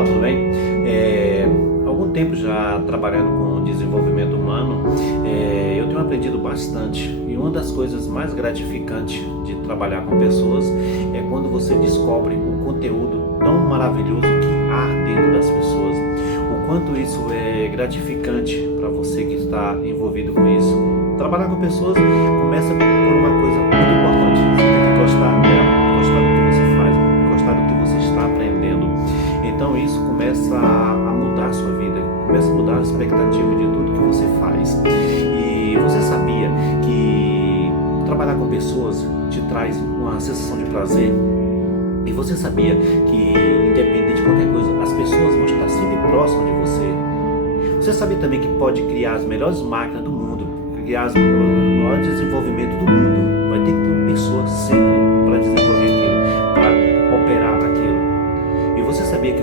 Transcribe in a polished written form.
Olá, tudo bem? Há algum tempo já trabalhando com desenvolvimento humano, eu tenho aprendido bastante. E uma das coisas mais gratificantes de trabalhar com pessoas é quando você descobre o conteúdo tão maravilhoso que há dentro das pessoas. O quanto isso é gratificante para você que está envolvido com isso. Trabalhar com pessoas começa por uma coisa muito importante. Você tem que gostar dela, gostar do que você faz, gostar do que você está aprendendo. Então isso começa a mudar a sua vida, começa a mudar a expectativa de tudo que você faz. E você sabia que trabalhar com pessoas te traz uma sensação de prazer? E você sabia que, independente de qualquer coisa, as pessoas vão estar sempre próximas de você? Você sabia também que pode criar as melhores máquinas do mundo, criar o maior desenvolvimento do mundo? Vai ter que ter uma pessoa sempre para desenvolver aquilo, para operar aquilo. E você sabia que